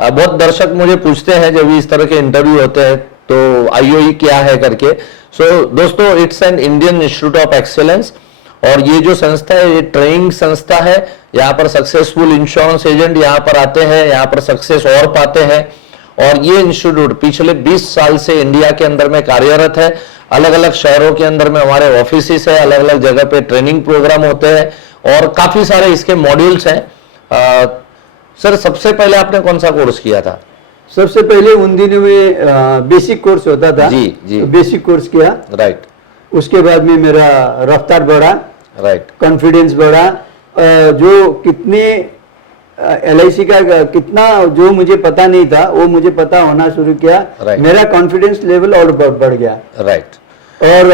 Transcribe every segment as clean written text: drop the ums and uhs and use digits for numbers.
बहुत दर्शक मुझे पूछते हैं जब भी इस तरह के इंटरव्यू होते हैं तो आईओई क्या है करके। सो दोस्तों, it's an Indian institute of excellence और ये जो संस्था है ये ट्रेनिंग संस्था है। यहाँ पर सक्सेसफुल इंश्योरेंस एजेंट यहाँ पर आते हैं, यहाँ पर सक्सेस और पाते हैं। और ये इंस्टीट्यूट पिछले 20 साल से इंडिया के अंदर में कार्यरत है। अलग अलग शहरों के अंदर में हमारे ऑफिस है, अलग अलग जगह पे ट्रेनिंग प्रोग्राम होते हैं और काफी सारे इसके मॉड्यूल्स हैं। सर, सबसे पहले आपने कौन सा कोर्स किया था? सबसे पहले उन दिनों में बेसिक कोर्स होता था। जी जी, बेसिक कोर्स किया। राइट। उसके बाद में मेरा रफ्तार बढ़ा, राइट, कॉन्फिडेंस बढ़ा। जो कितने LIC का कितना जो मुझे पता नहीं था वो मुझे पता होना शुरू किया। मेरा कॉन्फिडेंस लेवल और बढ़ गया। राइट। और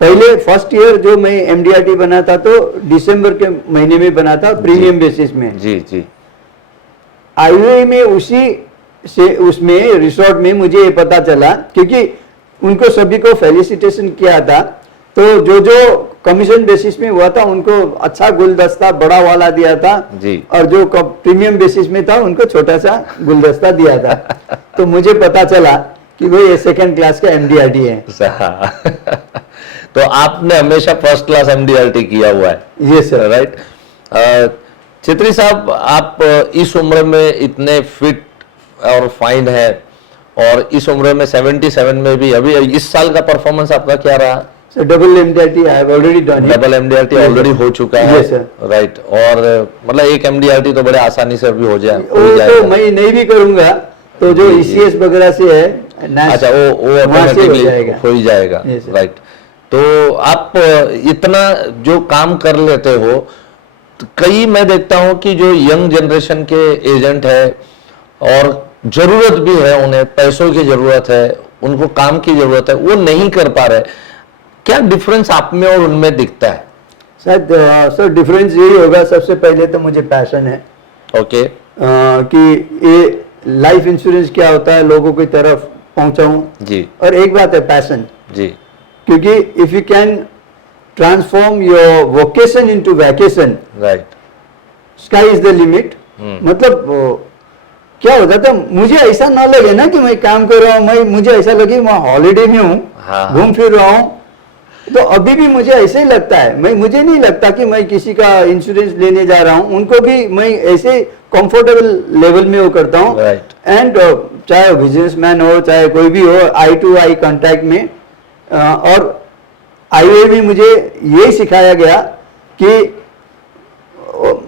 पहले फर्स्ट ईयर जो मैं MDRT बना था तो दिसंबर के महीने में बना था प्रीमियम बेसिस में। जी जी। IOA में उसी से उसमें रिसोर्ट में मुझे ये पता चला, क्योंकि उनको सभी को फेलिसिटेशन किया था, तो जो जो कमीशन बेसिस में हुआ था उनको अच्छा गुलदस्ता बड़ा वाला दिया था जी। और जो प्रीमियम बेसिस में था उनको छोटा सा गुलदस्ता दिया था। तो मुझे पता चला कि वो ये सेकंड क्लास का MDRT है। तो आपने हमेशा फर्स्ट क्लास MDRT किया हुआ है? ये सर। राइट। छेत्री साहब, आप इस उम्र में इतने फिट और फाइन है और इस उम्र में 77 में भी अभी इस साल का परफॉर्मेंस आपका क्या रहा? Double MDRT I have already done. Double MDRT already हो चुका है। राइट। और मतलब एक MDRT तो बड़े आसानी से अभी हो जाए। तो मैं नहीं भी करूंगा तो जो ECS वगैरह से है, अच्छा, वो ऑटोमेटिकली हो ही जाएगा। राइट। तो आप इतना जो काम कर लेते हो, तो कई मैं देखता हूं कि जो यंग जनरेशन के एजेंट है और जरूरत भी है, उन्हें पैसों की जरूरत है, उनको काम की जरूरत है, वो नहीं कर पा रहे। क्या डिफरेंस आप में और उनमें दिखता है? शायद सर डिफरेंस यही होगा, सबसे पहले तो मुझे पैशन है। ओके। कि ये लाइफ इंश्योरेंस क्या होता है लोगों की तरफ पहुंचाऊं जी। और एक बात है पैशन जी, क्योंकि if you can transform your vocation into vacation, right, sky is the limit. मतलब क्या होता था, मुझे ऐसा ना लगे ना कि मैं काम कर रहा हूँ, मुझे ऐसा लगे मैं हॉलीडे में हूँ, घूम फिर रहा हूँ। तो अभी भी मुझे ऐसे ही लगता है, मुझे नहीं लगता कि मैं किसी का इंश्योरेंस लेने जा रहा हूँ, उनको भी मैं ऐसे कंफर्टेबल लेवल में वो करता हूँ। एंड चाहे बिजनेसमैन हो चाहे कोई भी हो, आई टू आई कांटेक्ट में। और IOA भी मुझे यही सिखाया गया कि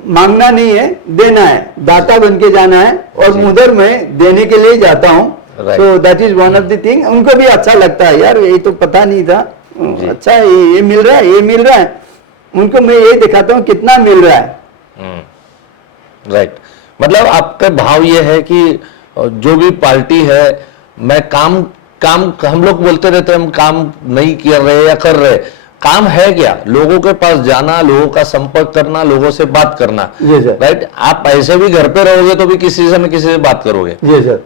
मांगना नहीं है, देना है, दाता बन के जाना है। और उधर मैं देने के लिए जाता हूँ। So that is one of the thing. उनको भी अच्छा लगता है, यार ये तो पता नहीं था, अच्छा ये मिल रहा है, ये मिल रहा है। उनको मैं ये दिखाता हूँ कितना मिल रहा है। राइट। मतलब आपका भाव ये है कि जो भी पार्टी है, मैं काम हम लोग बोलते रहते हैं हम काम नहीं कर रहे या कर रहे, काम है क्या? लोगों के पास जाना, लोगों का संपर्क करना, लोगों से बात करना। राइट। आप ऐसे भी घर पे रहोगे तो भी किसी से न किसी से बात करोगे।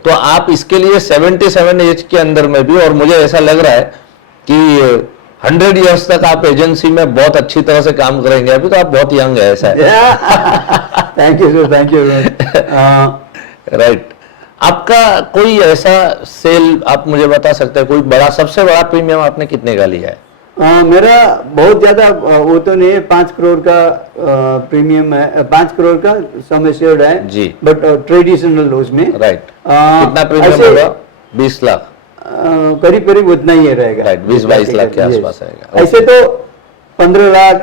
तो आप इसके लिए 77 एज के अंदर में भी, और मुझे ऐसा लग रहा है कि 100 इयर्स तक आप एजेंसी में बहुत अच्छी तरह से काम करेंगे। अभी तो आप बहुत यंग है, ऐसा है। Thank you sir, thank you. Right. आपका कोई ऐसा सेल आप मुझे बता सकते हैं, कोई बड़ा, सबसे बड़ा प्रीमियम आपने कितने का लिया है? मेरा बहुत ज्यादा वो तो नहीं है, 5 करोड़ का प्रीमियम है, 5 करोड़ का सम एश्योर्ड है जी, बट ट्रेडिशनल उसमें। राइट। कितना प्रीमियम होगा? 20 लाख करीब करीब उतना ही रहेगा। राइट, 20-22 लाख के आसपास आएगा। ऐसे तो 15 लाख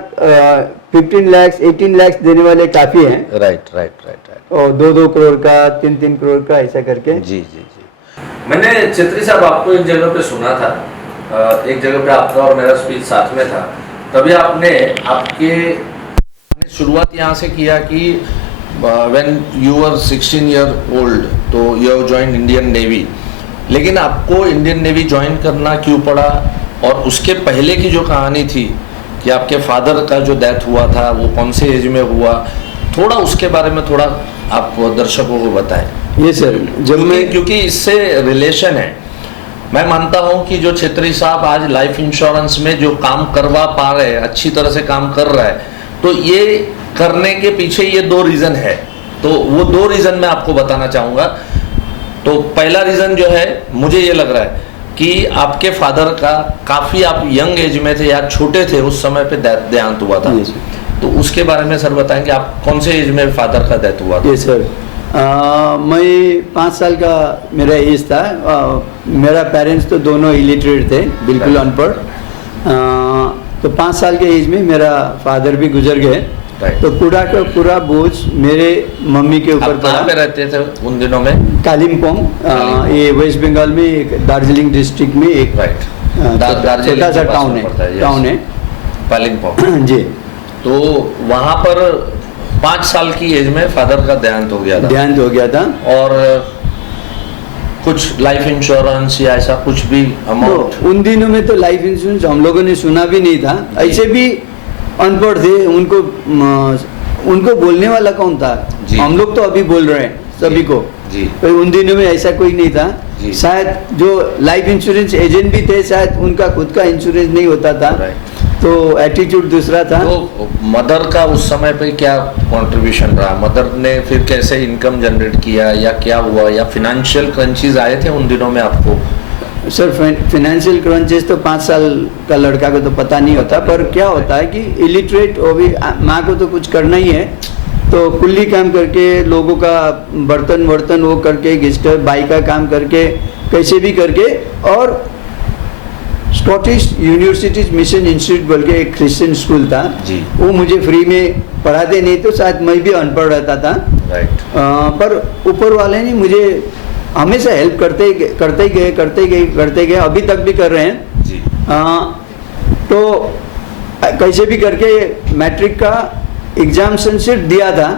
15 लाख 18 लाख देने वाले काफी हैं। Right right right right. और 2-2 करोड़ का, 3-3 करोड़ का, ऐसा करके। जी जी जी। मैंने छेत्री साहब आपको एक जगह पे सुना था, एक जगह पे आपका और मेरा स्पीच साथ में था, तभी आपने शुरुआत यहाँ से किया कि when you were 16 year old तो you have joined Indian navy. लेकिन आपको इंडियन नेवी ज्वाइन करना क्यों पड़ा, और उसके पहले की जो कहानी थी कि आपके फादर का जो डेथ हुआ था वो कौन से एज में हुआ, थोड़ा उसके बारे में थोड़ा आप दर्शकों को बताएं। ये सर, क्योंकि इससे रिलेशन है। मैं मानता हूं कि जो छेत्री साहब आज लाइफ इंश्योरेंस में जो काम करवा पा रहे हैं, अच्छी तरह से काम कर रहा है, तो ये करने के पीछे ये 2 रीजन है। तो वो 2 रीजन मैं आपको बताना चाहूंगा तो पहला रीजन जो है मुझे ये लग रहा है कि आपके फादर का काफी आप यंग एज में थे या छोटे थे उस समय पे देहांत हुआ था। तो उसके बारे में सर बताएंगे आप कौन से एज में फादर का डेथ हुआ था? ये सर मैं 5 साल का मेरा एज था। मेरा पेरेंट्स तो दोनों इलिटरेट थे, बिल्कुल अनपढ़। तो 5 साल के एज में मेरा फादर भी गुजर गए। तो पूरा का पूरा बोझ मेरे मम्मी के ऊपर पड़ा। कहाँ पे रहते थे उन दिनों में? कालिम्पोंग, ये वेस्ट बंगाल में एक दार्जिलिंग डिस्ट्रिक्ट में एक छोटा सा टाउन है कालिम्पोंग जी। तो वहाँ पर 5 साल की एज में फादर का देहांत हो गया था। और कुछ लाइफ इंश्योरेंस या ऐसा कुछ भी अमाउंट? तो उन दिनों में तो लाइफ इंश्योरेंस हम लोगों ने सुना भी नहीं था। ऐसे भी अनपढ़ थे, उनको बोलने वाला कौन था? हम लोग तो अभी बोल रहे हैं सभी को। तो उन दिनों में ऐसा कोई नहीं था। शायद जो लाइफ इंश्योरेंस एजेंट भी थे, शायद उनका खुद का इंश्योरेंस नहीं होता था। तो एटीट्यूड दूसरा था। तो मदर का उस समय पे क्या कंट्रीब्यूशन रहा? मदर ने फिर कैसे इनकम जनरेट किया या क्या हुआ, या फिनेंशियल क्रंचेस आए थे उन दिनों में आपको? सर फिनेंशियल क्रंचेस तो 5 साल का लड़का को तो पता नहीं होता, पर क्या होता है कि इलिटरेट वो भी, माँ को तो कुछ करना ही है, तो कुल्ली काम करके लोगों का बर्तन वो करके, गिस्टर बाई का काम करके, कैसे भी करके, और स्कॉटिश यूनिवर्सिटीज मिशन इंस्टीट्यूट बोल के एक क्रिश्चियन स्कूल था जी। वो मुझे फ्री में पढ़ाते नहीं तो शायद मैं भी अनपढ़ रहता था। पर ऊपर वाले ने मुझे हमेशा हेल्प करते गए, अभी तक भी कर रहे हैं जी। तो कैसे भी करके मैट्रिक का एग्जाम सिर्फ दिया था।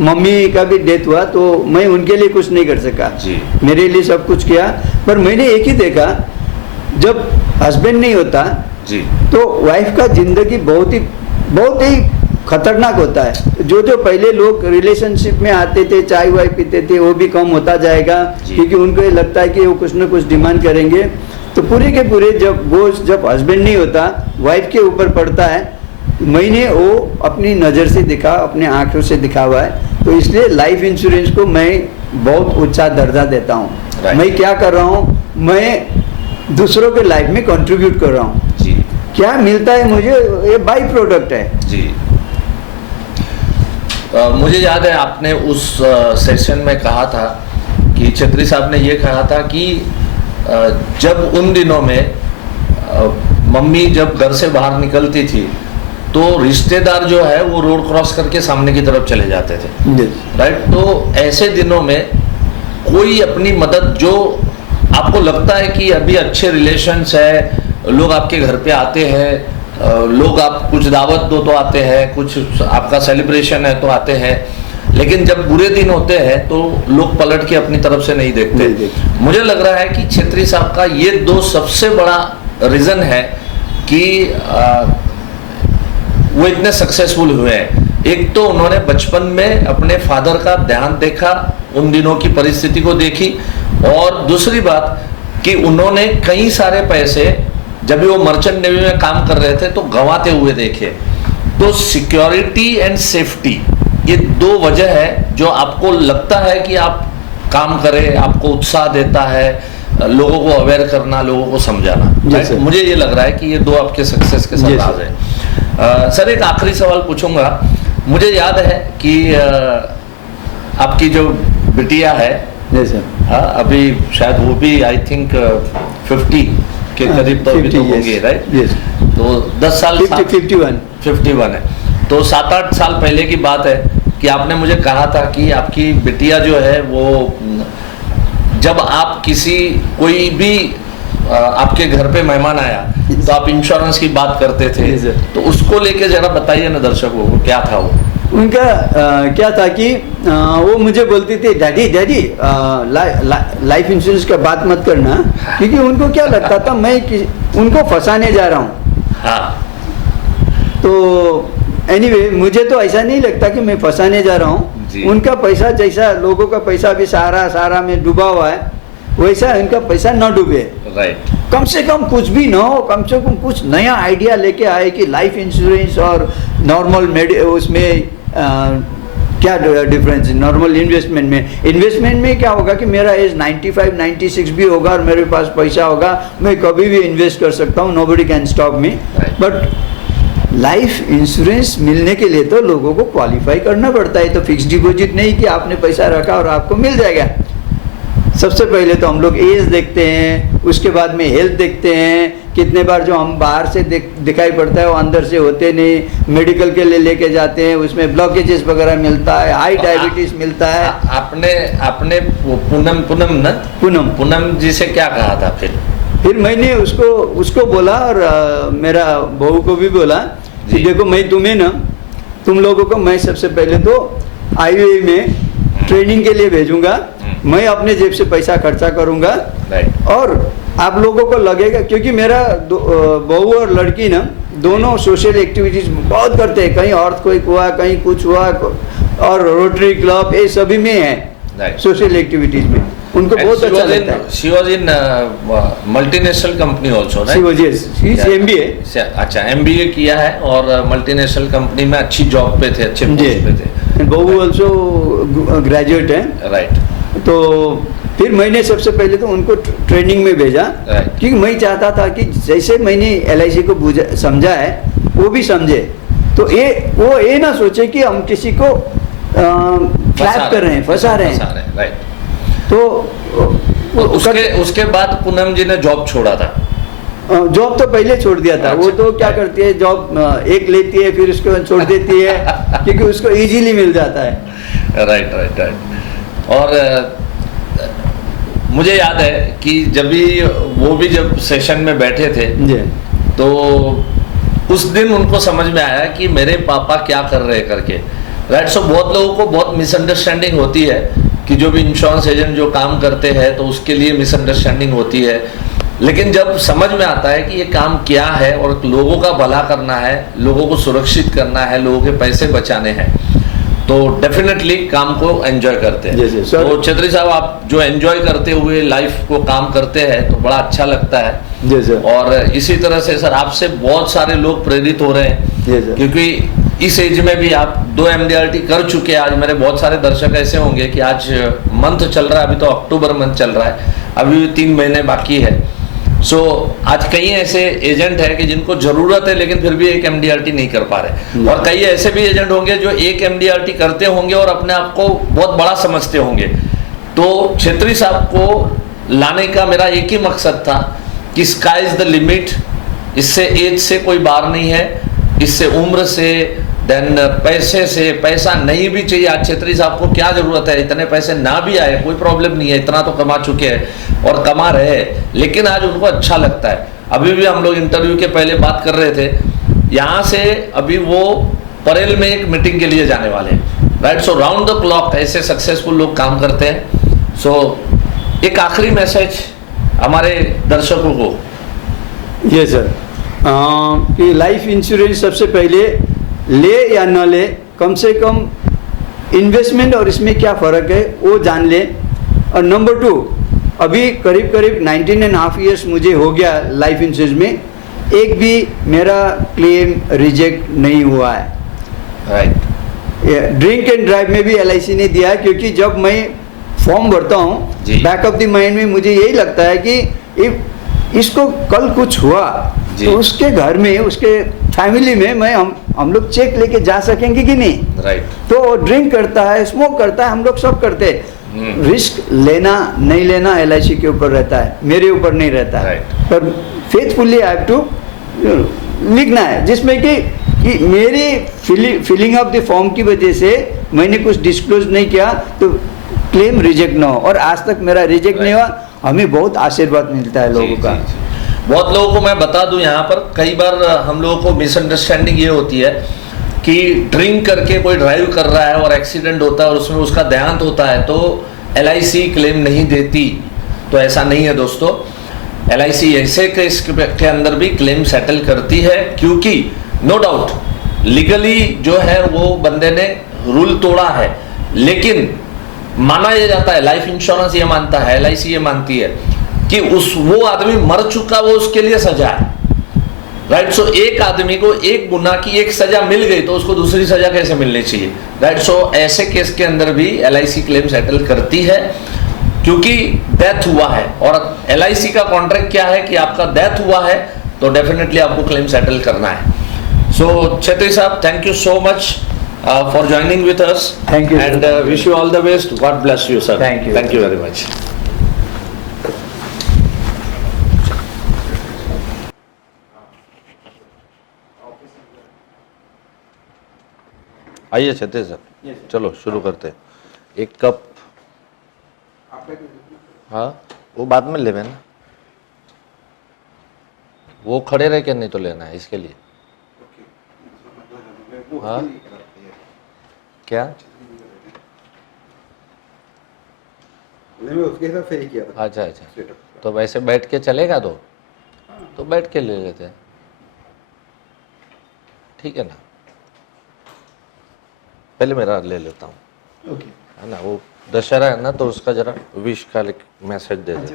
मम्मी का भी डेथ हुआ तो मैं उनके लिए कुछ नहीं कर सका जी। मेरे लिए सब कुछ किया। पर मैंने एक ही देखा, जब हस्बैंड नहीं होता जी तो वाइफ का जिंदगी बहुत ही खतरनाक होता है। जो पहले लोग रिलेशनशिप में आते थे, चाय वाय पीते थे, वो भी कम होता जाएगा, क्योंकि उनको ये लगता है कि वो कुछ ना कुछ डिमांड करेंगे। तो पूरे के पूरे जब हस्बैंड नहीं होता, वाइफ के ऊपर पड़ता है। मैंने वो अपनी नज़र से दिखा, अपने आंखों से दिखा हुआ है। तो इसलिए लाइफ इंश्योरेंस को मैं बहुत ऊंचा दर्जा देता हूँ। मैं क्या कर रहा हूँ, मैं दूसरों के लाइफ में कंट्रीब्यूट कर रहा हूँ जी। क्या मिलता है मुझे, ये बाई प्रोडक्ट है जी। मुझे याद है आपने उस सेशन में कहा था कि छेत्री साहब ने ये कहा था कि जब उन दिनों में मम्मी जब घर से बाहर निकलती थी तो रिश्तेदार जो है वो रोड क्रॉस करके सामने की तरफ चले जाते थे, राइट। तो ऐसे दिनों में कोई अपनी मदद, जो आपको लगता है कि अभी अच्छे रिलेशंस है, लोग आपके घर पे आते हैं, लोग आप कुछ दावत दो तो आते हैं, कुछ आपका सेलिब्रेशन है तो आते हैं, लेकिन जब बुरे दिन होते हैं तो लोग पलट के अपनी तरफ से नहीं देखते। मुझे लग रहा है कि छेत्री साहब का ये 2 सबसे बड़ा रीजन है कि वो इतने सक्सेसफुल हुए हैं। एक तो उन्होंने बचपन में अपने फादर का देहांत देखा, उन दिनों की परिस्थिति को देखी, और दूसरी बात कि उन्होंने कई सारे पैसे जब वो मर्चेंट नेवी में काम कर रहे थे तो गंवाते हुए देखे। तो सिक्योरिटी एंड सेफ्टी, ये 2 वजह है जो आपको लगता है कि आप काम करें, आपको उत्साह देता है, लोगों को अवेयर करना, लोगों को समझाना। मुझे ये लग रहा है कि ये 2 आपके सक्सेस के सब राज है। सर एक आखिरी सवाल पूछूंगा। मुझे याद है कि आपकी जो बिटिया है, अभी शायद वो भी आई थिंक 50 के करीब तो अभी तो होंगे, राइट? तो 10 साल 51 है। तो 7-8 साल पहले की बात है कि आपने मुझे कहा था कि आपकी बिटिया जो है वो, जब आप कोई भी आपके घर पे मेहमान आया तो आप इंश्योरेंस की बात करते थे, तो उसको लेके जरा बताइए ना दर्शकों को, क्या था वो? उनका क्या था कि वो मुझे बोलती थी, डैडी लाइफ इंश्योरेंस का बात मत करना, क्योंकि उनको क्या लगता था मैं उनको फंसाने जा रहा हूँ। हाँ। तो एनीवे मुझे तो ऐसा नहीं लगता कि मैं फंसाने जा रहा हूँ। उनका पैसा, जैसा लोगों का पैसा भी सारा में डूबा हुआ है, वैसा इनका पैसा न डूबे, राइट। कम से कम कुछ भी ना हो, कम से कम कुछ नया आइडिया लेके आए कि लाइफ इंश्योरेंस और नॉर्मल उसमें क्या डिफरेंस है नॉर्मल इन्वेस्टमेंट में? इन्वेस्टमेंट में क्या होगा कि मेरा एज 95 96 भी होगा और मेरे पास पैसा होगा, मैं कभी भी इन्वेस्ट कर सकता हूँ, nobody can stop me. But life insurance मिलने के लिए तो लोगों को क्वालिफाई करना पड़ता है। तो फिक्स डिपॉजिट नहीं कि आपने पैसा रखा और आपको मिल जाएगा। सबसे पहले तो हम लोग एज देखते हैं, उसके बाद में हेल्थ देखते हैं, कितने बार जो हम बाहर से दिखाई पड़ता है वो अंदर से होते नहीं, मेडिकल के लिए लेके जाते हैं, उसमें ब्लॉकेजेस वगैरह मिलता है, हाई डायबिटीज मिलता है। आपने पूनम जी से क्या कहा था? फिर मैंने उसको बोला और मेरा बहू को भी बोला कि देखो मैं तुम्हें ना, तुम लोगों को मैं सबसे पहले तो IOA में ट्रेनिंग के लिए भेजूंगा, मैं अपने जेब से पैसा खर्चा करूंगा और आप लोगों को लगेगा, क्योंकि मेरा बहू और लड़की ना दोनों सोशल एक्टिविटीज बहुत करते हैं, कहीं अर्थक्वेक हुआ, कहीं कुछ हुआ, और रोटरी क्लब ये सभी में है सोशल एक्टिविटीज में, उनको बहुत अच्छा लगता है। She was in multinational company also, right? She was, yes, she is MBA। अच्छा, MBA किया है और मल्टीनेशनल कंपनी में अच्छी जॉब पे थे, अच्छे पोस्ट पे थे। बहू ऑल्सो ग्रेजुएट है, राइट। तो फिर मैंने सबसे पहले तो उनको ट्रेनिंग में भेजा, क्योंकि मैं चाहता था कि जैसे मैंने LIC को समझा है वो भी समझे, तो वो ये ना सोचे कि हम किसी को फ्लैप कर रहे हैं, फंसा रहे हैं, राइट। तो उसके बाद पूनम जी ने जॉब छोड़ा था। जॉब तो पहले छोड़ दिया था। वो तो क्या करती है, जॉब एक लेती है फिर उसको छोड़ देती है क्योंकि उसको इजीली मिल जाता है। राइट। और मुझे याद है कि जब सेशन में बैठे थे तो उस दिन उनको समझ में आया कि मेरे पापा क्या कर रहे हैं करके, राइट। सो बहुत लोगों को बहुत मिसअंडरस्टैंडिंग होती है कि जो भी इंश्योरेंस एजेंट जो काम करते हैं तो उसके लिए मिसअंडरस्टैंडिंग होती है, लेकिन जब समझ में आता है कि ये काम क्या है और लोगों का भला करना है, लोगों को सुरक्षित करना है, लोगों के पैसे बचाने हैं, तो डेफिनेटली काम को एंजॉय करते हैं। तो छेत्री साहब, आप जो एंजॉय करते हुए लाइफ को काम करते हैं तो बड़ा अच्छा लगता है। और इसी तरह से सर आपसे बहुत सारे लोग प्रेरित हो रहे हैं, क्योंकि इस एज में भी आप 2 MDRT कर चुके हैं। आज मेरे बहुत सारे दर्शक ऐसे होंगे कि आज मंथ चल रहा है, अभी तो अक्टूबर मंथ चल रहा है, अभी 3 महीने बाकी है। सो आज कई ऐसे एजेंट है कि जिनको जरूरत है लेकिन फिर भी 1 MDRT नहीं कर पा रहे, और कई ऐसे भी एजेंट होंगे जो 1 MDRT करते होंगे और अपने आप को बहुत बड़ा समझते होंगे। तो छेत्री साहब को लाने का मेरा एक ही मकसद था कि स्काई इज द लिमिट। इससे एज से कोई बार नहीं है, इससे उम्र से, देन पैसे से, पैसा नहीं भी चाहिए। आज छेत्री साहब को क्या जरूरत है, इतने पैसे ना भी आए कोई प्रॉब्लम नहीं है, इतना तो कमा चुके हैं और कमा रहे हैं, लेकिन आज उनको अच्छा लगता है। अभी भी हम लोग इंटरव्यू के पहले बात कर रहे थे, यहाँ से अभी वो परेल में एक मीटिंग के लिए जाने वाले हैं, right. So round the clock ऐसे सक्सेसफुल लोग काम करते हैं। सो एक आखिरी मैसेज हमारे दर्शकों को। ये सर कि लाइफ इंश्योरेंस सबसे पहले ले या न ले, कम से कम इन्वेस्टमेंट और इसमें क्या फ़र्क है वो जान ले। और नंबर 2, अभी करीब 19.5 ईयर्स मुझे हो गया लाइफ इंश्योरेंस में, एक भी मेरा क्लेम रिजेक्ट नहीं हुआ है, राइट। ड्रिंक एंड ड्राइव में भी LIC ने दिया है, क्योंकि जब मैं फॉर्म भरता हूँ बैक ऑफ द माइंड में मुझे यही लगता है कि इसको कल कुछ हुआ तो उसके घर में, उसके फैमिली में हम लोग चेक लेके जा सकेंगे कि नहीं, राइट। तो ड्रिंक करता है, स्मोक करता है, हम लोग सब करते हैं। रिस्क लेना नहीं लेना LIC के ऊपर रहता है, मेरे ऊपर नहीं रहता है। पर फेथफुली आई हैव टू लिखना है, जिसमें कि मेरी फिलिंग ऑफ द फॉर्म की वजह से मैंने कुछ डिस्क्लोज नहीं किया तो क्लेम रिजेक्ट ना हो, और आज तक मेरा रिजेक्ट नहीं हुआ। हमें बहुत आशीर्वाद मिलता है लोगों का। बहुत लोगों को मैं बता दूं, यहाँ पर कई बार हम लोगों को मिसअंडरस्टैंडिंग ये होती है कि ड्रिंक करके कोई ड्राइव कर रहा है और एक्सीडेंट होता है और उसमें उसका देहांत होता है तो LIC क्लेम नहीं देती। तो ऐसा नहीं है दोस्तों, LIC ऐसे केस के अंदर भी क्लेम सेटल करती है, क्योंकि नो डाउट लीगली जो है वो बंदे ने रूल तोड़ा है, लेकिन माना यह जाता है, लाइफ इंश्योरेंस ये मानता है, LIC ये मानती है कि वो आदमी मर चुका, वो उसके लिए सजा है, राइट। सो एक आदमी को एक गुनाह की एक सजा मिल गई तो उसको दूसरी सजा कैसे मिलनी चाहिए, राइट। सो ऐसे केस के अंदर भी LIC क्लेम सेटल करती है क्योंकि डेथ हुआ है, और LIC का कॉन्ट्रैक्ट क्या है कि आपका डेथ हुआ है तो डेफिनेटली आपको क्लेम सेटल करना है। सो छेत्री साहब, thank you so much for joining with us. Thank you. And wish you all the best. God bless you, sir. Thank you. Thank you very much. आइए छेत्री सर, चलो शुरू करते हैं। एक कप, हाँ वो बाद में ले लेना, वो खड़े रह के नहीं तो लेना है इसके लिए। हाँ क्या उसके साथ सही किया था। अच्छा अच्छा, तो वैसे बैठ के चलेगा तो बैठ के ले लेते हैं, ठीक है ना। पहले मेरा ले लेता हूँ, है ना। वो दशहरा है ना तो उसका जरा विश का मैसेज दे दे।